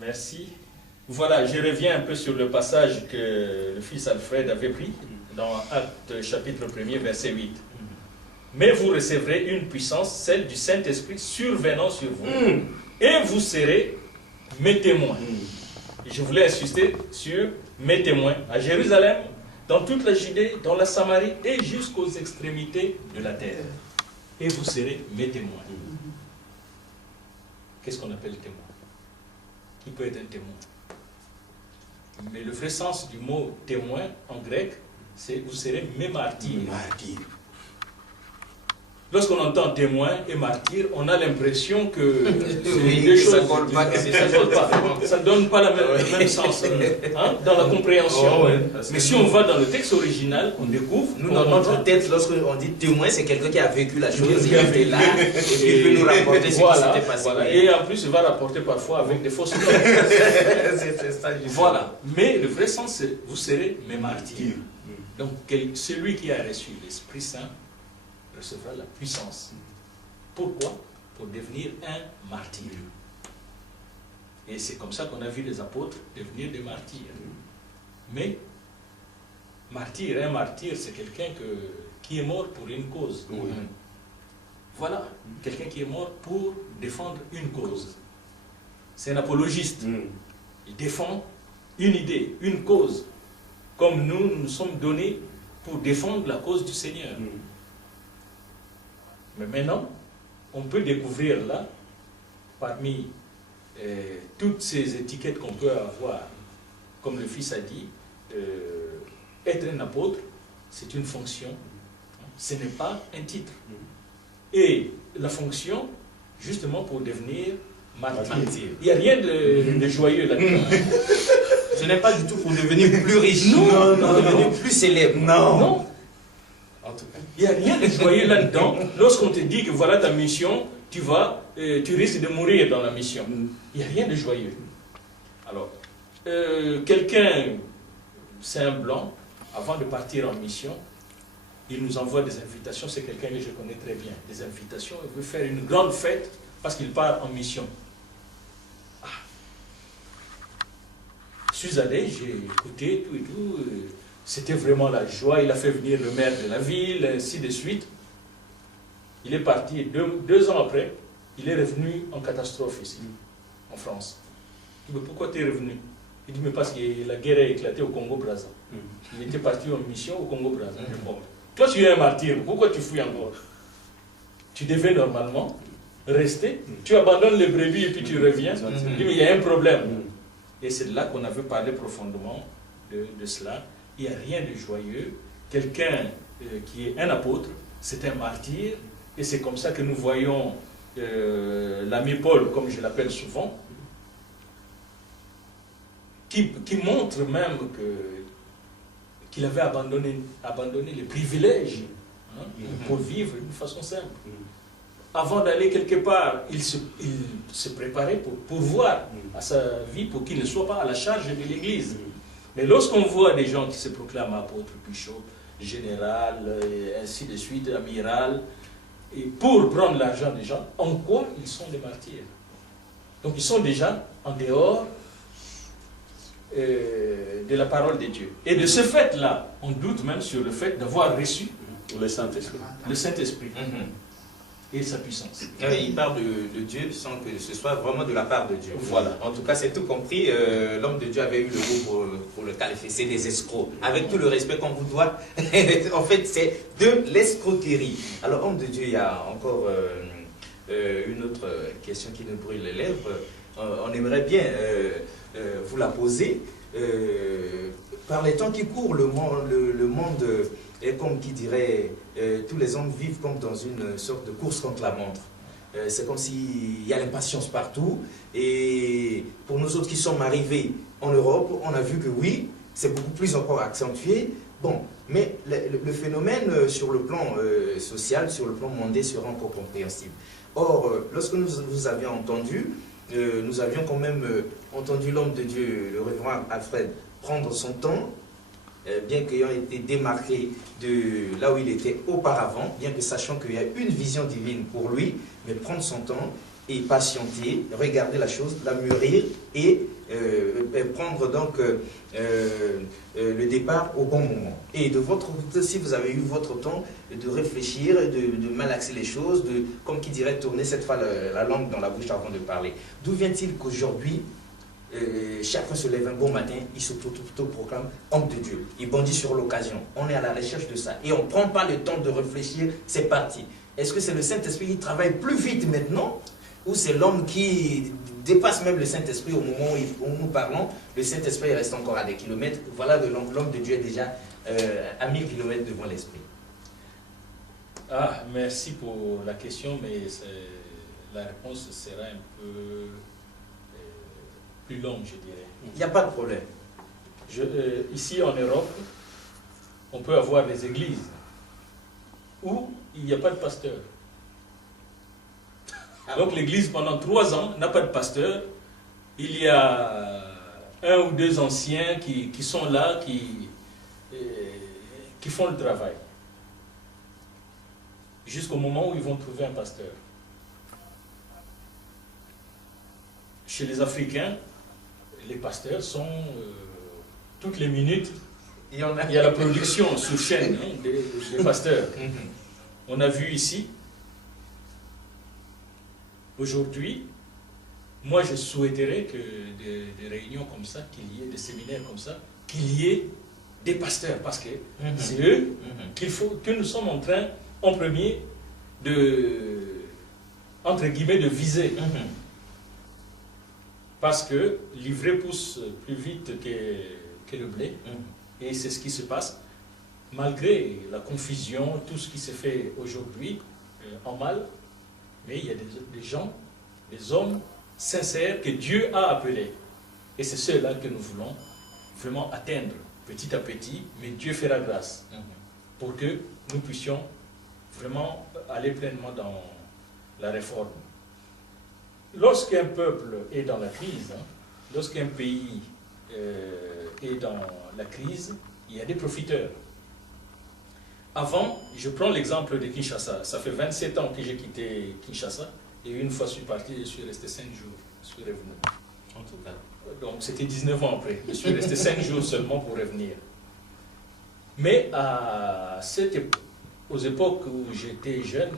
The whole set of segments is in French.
Merci. Voilà, je reviens un peu sur le passage que le fils Alfred avait pris dans Actes chapitre 1er, verset 8. Mais vous recevrez une puissance, celle du Saint-Esprit, survenant sur vous. Et vous serez mes témoins. Je voulais insister sur mes témoins à Jérusalem, dans toute la Judée, dans la Samarie et jusqu'aux extrémités de la terre. Et vous serez mes témoins. Qu'est-ce qu'on appelle témoin? Qui peut être un témoin? Mais le vrai sens du mot témoin en grec, c'est vous serez mes martyrs. Lorsqu'on entend témoin et martyr, on a l'impression que ça ne donne pas le même sens dans la compréhension. Mais si on va dans le texte original, on découvre. Nous, dans notre tête, lorsqu'on dit témoin, c'est quelqu'un qui a vécu la chose, il était là, et puis il peut nous rapporter ce qui s'était passé. Et en plus, il va rapporter parfois avec des fausses notes. Voilà. Mais le vrai sens, c'est vous serez mes martyrs. Donc, celui qui a reçu l'Esprit Saint recevra la puissance. Pourquoi? Pour devenir un martyr. Et c'est comme ça qu'on a vu les apôtres devenir des martyrs. Mais un martyr, c'est quelqu'un qui est mort pour une cause. Voilà, quelqu'un qui est mort pour défendre une cause. C'est un apologiste. Il défend une idée, une cause. Comme nous sommes donnés pour défendre la cause du Seigneur. Mais maintenant, on peut découvrir là, parmi toutes ces étiquettes qu'on peut avoir, comme le Fils a dit, être un apôtre, c'est une fonction, ce n'est pas un titre. Et la fonction, justement pour devenir martyr. Il n'y a rien de joyeux là-dedans. Ce n'est pas du tout pour devenir plus riche, pour devenir plus célèbre. Non. Il n'y a rien de joyeux là-dedans. Lorsqu'on te dit que voilà ta mission, tu risques de mourir dans la mission. Il n'y a rien de joyeux. Alors, quelqu'un, c'est un blanc, avant de partir en mission, il nous envoie des invitations. C'est quelqu'un que je connais très bien. Des invitations, il veut faire une grande fête parce qu'il part en mission. Je suis allé, j'ai écouté tout et tout. C'était vraiment la joie. Il a fait venir le maire de la ville, ainsi de suite. Il est parti. Deux ans après, il est revenu en catastrophe ici, en France. Je dis, mais pourquoi tu es revenu? Il dit, mais parce que la guerre a éclaté au Congo-Brazza. Il était parti en mission au Congo-Brazza. Bon, toi, tu es un martyr. Pourquoi tu fuis encore? Tu devais normalement rester. Tu abandonnes les brebis et puis tu reviens. Il dit, mais il y a un problème. Et c'est là qu'on avait parlé profondément de cela. Il n'y a rien de joyeux. Quelqu'un qui est un apôtre, c'est un martyr. Et c'est comme ça que nous voyons l'ami Paul, comme je l'appelle souvent, qui montre même qu'il avait abandonné les privilèges pour vivre d'une façon simple. Avant d'aller quelque part, il se préparait pour pourvoir à sa vie pour qu'il ne soit pas à la charge de l'Église. Mais lorsqu'on voit des gens qui se proclament apôtres, bishop, général, et ainsi de suite, amiral, et pour prendre l'argent des gens, en quoi ils sont des martyrs? Donc ils sont déjà en dehors de la parole de Dieu. Et de ce fait-là, on doute même sur le fait d'avoir reçu le Saint-Esprit. Le Saint-Esprit. Et sa puissance. Il parle de Dieu sans que ce soit vraiment de la part de Dieu. Voilà. En tout cas, c'est tout compris. L'homme de Dieu avait eu le goût pour le qualifier. C'est des escrocs. Avec tout le respect qu'on vous doit, en fait, c'est de l'escroquerie. Alors, homme de Dieu, il y a encore une autre question qui nous brûle les lèvres. On aimerait bien vous la poser. Par les temps qui courent, le monde est comme qui dirait, tous les hommes vivent comme dans une sorte de course contre la montre. C'est comme s'il y a l'impatience partout. Et pour nous autres qui sommes arrivés en Europe, on a vu que oui, c'est beaucoup plus encore accentué. Bon, mais le phénomène sur le plan social, sur le plan mondial sera encore compréhensible. Or, lorsque nous vous avions entendu, nous avions quand même entendu l'homme de Dieu, le révérend Alfred, prendre son temps, bien qu'ayant été démarqué de là où il était auparavant, bien que sachant qu'il y a une vision divine pour lui, mais prendre son temps et patienter, regarder la chose, la mûrir et prendre donc le départ au bon moment. Et de votre côté, si vous avez eu votre temps de réfléchir, de malaxer les choses, de, comme qui dirait, tourner cette fois la langue dans la bouche avant de parler. D'où vient-il qu'aujourd'hui, chacun se lève un bon matin, il s'auto-proclame homme de Dieu. Il bondit sur l'occasion. On est à la recherche de ça. Et on ne prend pas le temps de réfléchir, c'est parti. Est-ce que c'est le Saint-Esprit qui travaille plus vite maintenant, ou c'est l'homme qui dépasse même le Saint-Esprit au moment où nous parlons? Le Saint-Esprit reste encore à des kilomètres. Voilà, l'homme de Dieu est déjà à 1000 kilomètres devant l'Esprit. Ah, merci pour la question, mais la réponse sera un peu plus longue, je dirais. Il n'y a pas de problème. Ici en Europe, on peut avoir des églises où il n'y a pas de pasteur. Donc l'église, pendant 3 ans, n'a pas de pasteur. Il y a 1 ou 2 anciens qui sont là, qui font le travail. Jusqu'au moment où ils vont trouver un pasteur. Chez les Africains, les pasteurs sont toutes les minutes. Il y a la production sous chaîne des pasteurs. On a vu ici. Aujourd'hui, moi je souhaiterais que des réunions comme ça, qu'il y ait des séminaires comme ça, qu'il y ait des pasteurs, parce que c'est eux que nous sommes en train, en premier, entre guillemets, de viser. Parce que l'ivraie pousse plus vite que le blé, et c'est ce qui se passe, malgré la confusion, tout ce qui se fait aujourd'hui en mal. Mais il y a des gens, des hommes sincères que Dieu a appelés. Et c'est ceux-là que nous voulons vraiment atteindre petit à petit, mais Dieu fera grâce pour que nous puissions vraiment aller pleinement dans la réforme. Lorsqu'un peuple est dans la crise, lorsqu'un pays est dans la crise, il y a des profiteurs. Avant, je prends l'exemple de Kinshasa. Ça fait 27 ans que j'ai quitté Kinshasa. Et une fois je suis parti, je suis resté 5 jours. Je suis revenu. En tout cas. Donc c'était 19 ans après. Je suis resté 5 jours seulement pour revenir. Mais aux époques où j'étais jeune,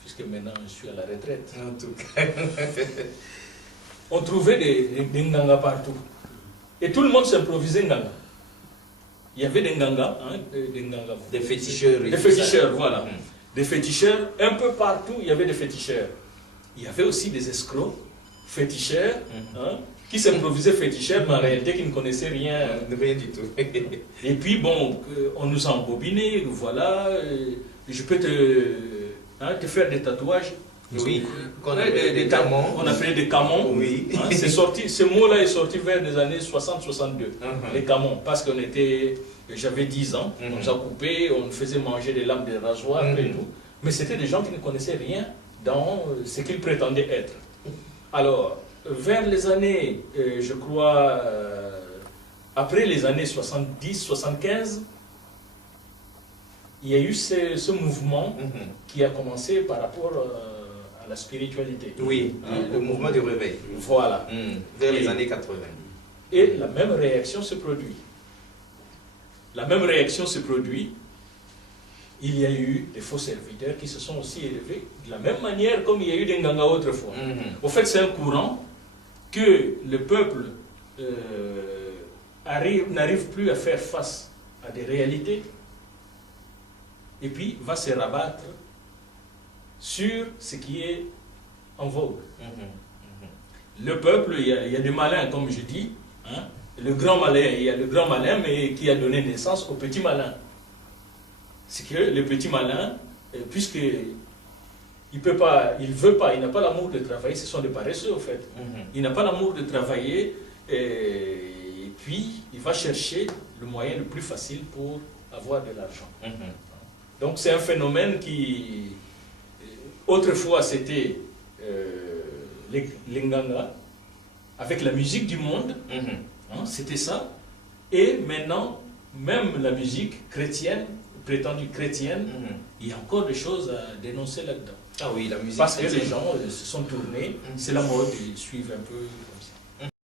puisque maintenant je suis à la retraite, En tout cas. on trouvait des nganga partout. Et tout le monde s'improvisait nganga. Il y avait des nganga, Des féticheurs. Des féticheurs, voilà. Des féticheurs, un peu partout, il y avait des féticheurs. Il y avait aussi des escrocs, féticheurs, qui s'improvisaient féticheurs, mais en réalité qui ne connaissaient rien. Rien du tout. Et puis, bon, on nous a embobiné, voilà, je peux te faire des tatouages. Oui, qu'on appelait des camons. On appelait des camons. Oui. C'est sorti, ce mot-là est sorti vers les années 60-62. Les camons, parce j'avais 10 ans, on nous a coupé, on nous faisait manger des lames de rasoir et tout. Mais c'était des gens qui ne connaissaient rien dans ce qu'ils prétendaient être. Alors, vers les années, je crois, après les années 70-75, il y a eu ce mouvement qui a commencé par rapport à la spiritualité. Oui, le mouvement du réveil. Voilà. Vers les années 80. Et la même réaction se produit. La même réaction se produit. Il y a eu des faux serviteurs qui se sont aussi élevés de la même manière comme il y a eu des Nganga autrefois. Au fait, c'est un courant que le peuple n'arrive plus à faire face à des réalités et puis va se rabattre sur ce qui est en vogue. Le peuple, il y a des malins, comme je dis, le grand malin, il y a le grand malin, mais qui a donné naissance au petit malin. C'est que le petit malin, puisqu'il il veut pas, il n'a pas l'amour de travailler, ce sont des paresseux au fait. Il n'a pas l'amour de travailler, et puis il va chercher le moyen le plus facile pour avoir de l'argent. Donc c'est un phénomène qui, autrefois c'était les Nganga, avec la musique du monde, c'était ça, et maintenant, même la musique chrétienne, prétendue chrétienne, il y a encore des choses à dénoncer là-dedans. Ah oui, la musique. Parce que les gens se sont tournés, c'est la mode, ils suivent un peu comme ça.